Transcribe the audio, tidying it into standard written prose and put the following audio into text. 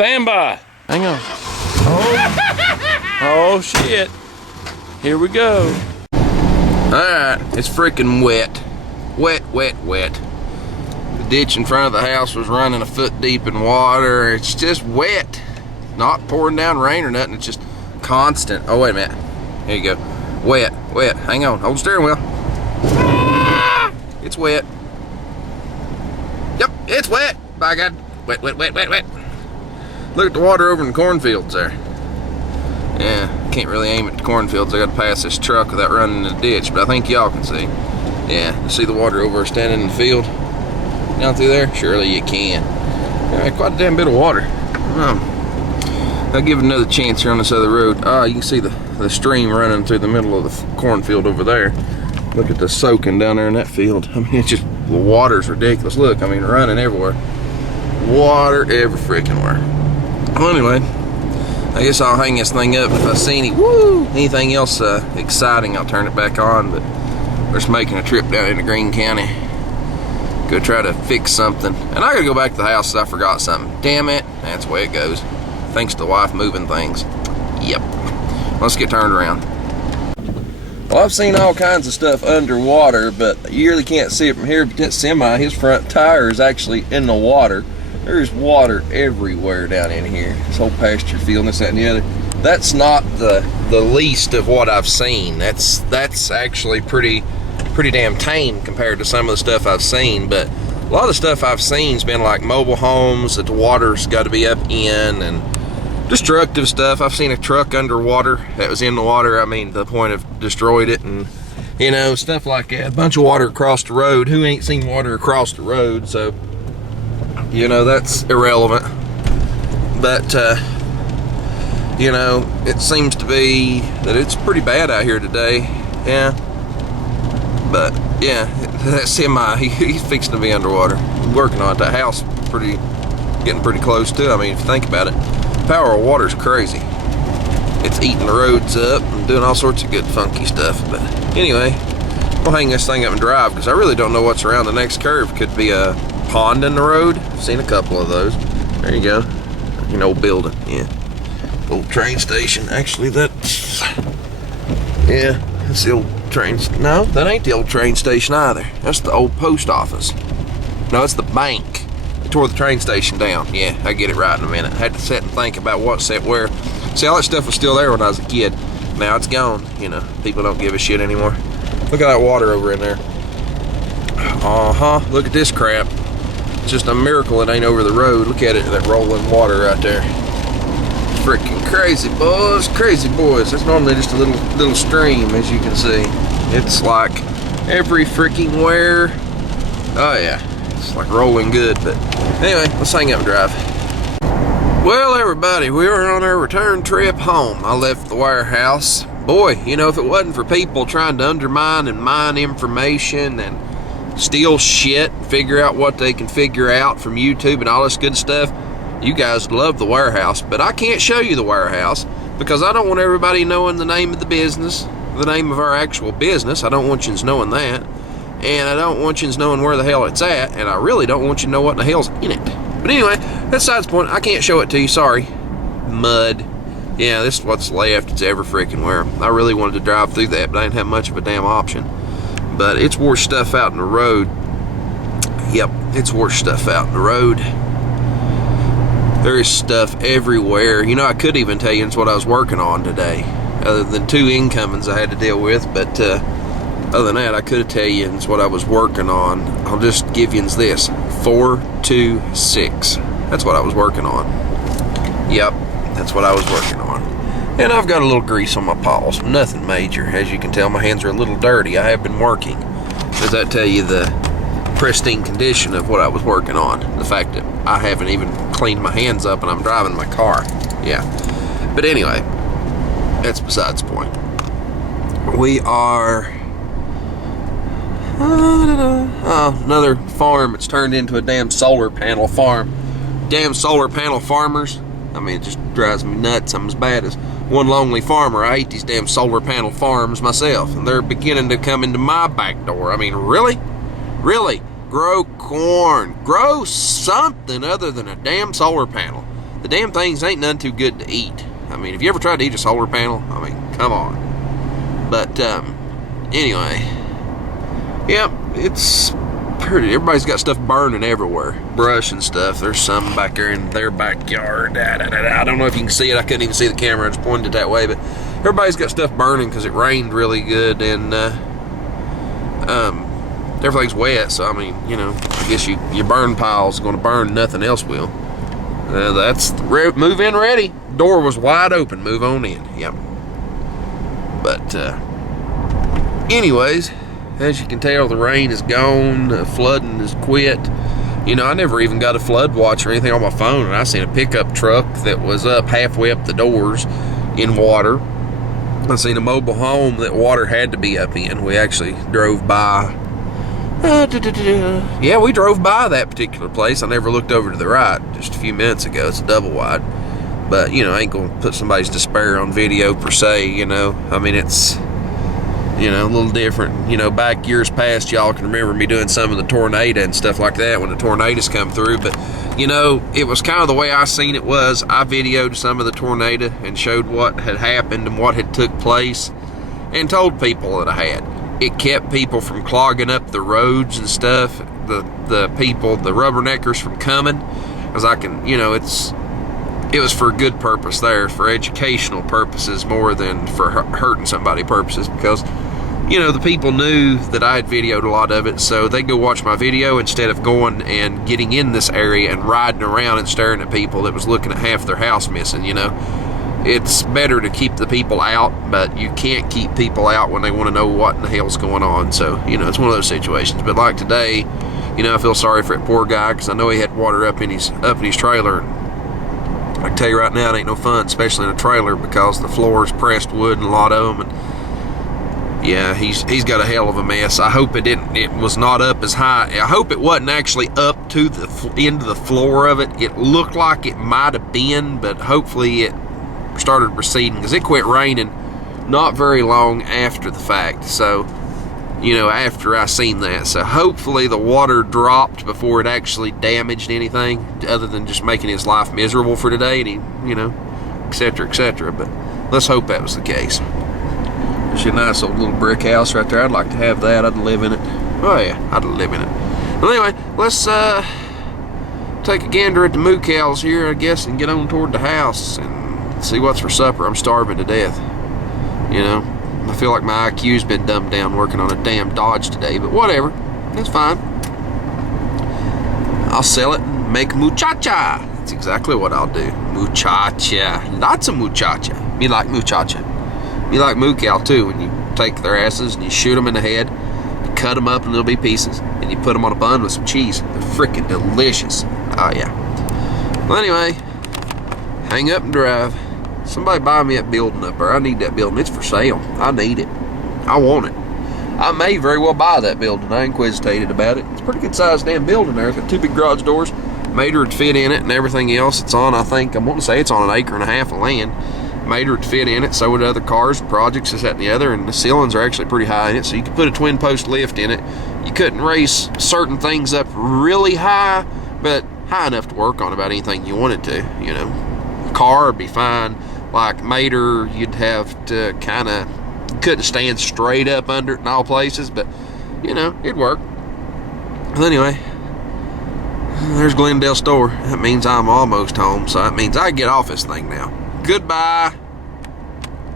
Stand by. Hang on. Oh shit. Here we go. Alright, it's freaking wet. Wet. The ditch in front of the house was running a foot deep in water. It's just wet. Not pouring down rain or nothing. It's just constant. Oh, wait a minute. Here you go. Wet. Hang on. Hold the steering wheel. It's wet. Yep, it's wet. By God. Wet. Look at the water over in the cornfields there. Yeah, can't really aim at the cornfields. I got to pass this truck without running in the ditch, but I think y'all can see. Yeah, you see the water over standing in the field down through there? Surely you can. Yeah, quite a damn bit of water. I'll give it another chance here on this other road. You can see the stream running through the middle of the cornfield over there. Look at the soaking down there in that field. I mean, it's just, the water's ridiculous. Look, I mean, running everywhere. Water every freaking where. Well, anyway, I guess I'll hang this thing up. If I see anything else exciting, I'll turn it back on. But we're just making a trip down into Greene County. Go try to fix something. And I gotta go back to the house because I forgot something. Damn it. That's the way it goes. Thanks to the wife moving things. Yep. Let's get turned around. Well, I've seen all kinds of stuff underwater, but you really can't see it from here. But that semi, his front tire is actually in the water. There's water everywhere down in here. This whole pasture field, this, that, and the other. That's not the least of what I've seen. That's actually pretty damn tame compared to some of the stuff I've seen. But a lot of the stuff I've seen has been like mobile homes that the water's got to be up in, and destructive stuff. I've seen a truck underwater that was in the water. I mean, the point of destroyed it, and you know, stuff like that. A bunch of water across the road. Who ain't seen water across the road? So, you know, that's irrelevant. But you know, it seems to be that it's pretty bad out here today. Yeah. But yeah, that semi, he's fixing to be underwater. Working on it. That house getting pretty close too. I mean, if you think about it, power of water's crazy. It's eating the roads up and doing all sorts of good funky stuff. But anyway, we'll hang this thing up and drive because I really don't know what's around the next curve. Could be a pond in the road. I've seen a couple of those. There you go. An old building. Yeah. Old train station. Actually, that's the old train. No, that ain't the old train station either. That's the old post office. No, it's the bank. They tore the train station down. Yeah, I get it right in a minute. I had to sit and think about what set where. See, all that stuff was still there when I was a kid. Now it's gone. You know, people don't give a shit anymore. Look at that water over in there. Look at this crap. It's just a miracle it ain't over the road. Look at it, that rolling water right there. Freaking crazy, boys. Crazy boys. That's normally just a little stream, as you can see. It's like every freaking where. Oh yeah, it's like rolling good. But anyway, let's hang up and drive. Well, everybody, we were on our return trip home. I left the warehouse. Boy, you know, if it wasn't for people trying to undermine and mine information and steal shit, figure out what they can figure out from YouTube and all this good stuff, you guys love the warehouse. But I can't show you the warehouse because I don't want everybody knowing the name of the business, the name of our actual business. I don't want you knowing that. And I don't want you knowing where the hell it's at. And I really don't want you to know what the hell's in it. But anyway, that's besides the point. I can't show it to you, sorry. Mud. Yeah, this is what's left. It's ever freaking where. I really wanted to drive through that, but I didn't have much of a damn option. But it's worse stuff out in the road. Yep, it's worse stuff out in the road. There is stuff everywhere. You know, I could even tell you it's what I was working on today. Other than 2 incomings I had to deal with, but other than that, I could tell you it's what I was working on. I'll just give you this. 426. That's what I was working on. Yep, that's what I was working on. And I've got a little grease on my paws. Nothing major. As you can tell, my hands are a little dirty. I have been working. Does that tell you the pristine condition of what I was working on? The fact that I haven't even cleaned my hands up and I'm driving my car. Yeah. But anyway, that's besides the point. We are... another farm. It's turned into a damn solar panel farm. Damn solar panel farmers. I mean, it just drives me nuts. I'm as bad as one lonely farmer. I hate these damn solar panel farms myself, and they're beginning to come into my back door. I mean, really? Really? Grow corn. Grow something other than a damn solar panel. the damn things ain't none too good to eat. I mean, have you ever tried to eat a solar panel? I mean, come on. But anyway, yeah, it's pretty. Everybody's got stuff burning everywhere, brush and stuff. There's some back there in their backyard. I don't know if you can see it. I couldn't even see the camera. I just pointed it that way. But everybody's got stuff burning because it rained really good, and everything's wet. So I mean, you know, I guess your burn pile's going to burn. Nothing else will. That's move in ready. Door was wide open. Move on in. Yep. But anyways, as you can tell, the rain is gone. The flooding is quit. You know, I never even got a flood watch or anything on my phone, and I seen a pickup truck that was up halfway up the doors in water. I seen a mobile home that water had to be up in. We actually drove by. Yeah, we drove by that particular place. I never looked over to the right just a few minutes ago. It's a double wide. But, you know, I ain't going to put somebody's despair on video per se, you know. I mean, it's, you know, a little different. You know, back years past, y'all can remember me doing some of the tornado and stuff like that when the tornadoes come through. But, you know, it was kind of the way I seen it was. I videoed some of the tornado and showed what had happened and what had took place and told people that I had. It kept people from clogging up the roads and stuff, the people, the rubberneckers from coming, because I can, you know, it was for a good purpose there, for educational purposes more than for hurting somebody purposes, because, you know, the people knew that I had videoed a lot of it, so they go watch my video instead of going and getting in this area and riding around and staring at people that was looking at half their house missing, you know. It's better to keep the people out, but you can't keep people out when they want to know what in the hell's going on. So, you know, it's one of those situations. But like today, you know, I feel sorry for that poor guy because I know he had water up in his trailer. I can tell you right now, it ain't no fun, especially in a trailer, because the floor is pressed wood and a lot of them. And yeah, he's got a hell of a mess. I hope it was not up as high. I hope it wasn't actually up to the end of the floor of it. It looked like it might have been, but hopefully it started receding, because it quit raining not very long after the fact. So, you know, after I seen that, so hopefully the water dropped before it actually damaged anything other than just making his life miserable for today, and he, you know, etc., etc. But let's hope that was the case. It's a nice old little brick house right there. I'd like to have that. I'd live in it. Oh yeah, I'd live in it. Well, anyway, let's take a gander at the moo cows here, I guess, and get on toward the house and see what's for supper. I'm starving to death. You know, I feel like my IQ's been dumbed down working on a damn Dodge today, but whatever. It's fine. I'll sell it and make muchacha. That's exactly what I'll do. Muchacha. Lots of muchacha. Me like muchacha. Me like moo cow too, when you take their asses and you shoot them in the head, you cut them up and they'll be pieces, and you put them on a bun with some cheese. They're freaking delicious. Oh yeah. Well, anyway, hang up and drive. Somebody buy me that building up there. I need that building. It's for sale. I need it. I want it. I may very well buy that building. I ain't hesitated about it. It's a pretty good sized damn building there. It's got 2 big garage doors. Made her to fit in it and everything else. It's on, I think, I'm wanting to say it's on 1.5 acres of land. Made her to fit in it. So would other cars, projects, this, that, and the other. And the ceilings are actually pretty high in it. So you could put a twin post lift in it. You couldn't raise certain things up really high, but high enough to work on about anything you wanted to, you know. A car would be fine. Like Mater, you'd have to kind of, couldn't stand straight up under it in all places, but, you know, it'd work. Well, anyway, there's Glendale store. That means I'm almost home, so that means I can get off this thing now. Goodbye.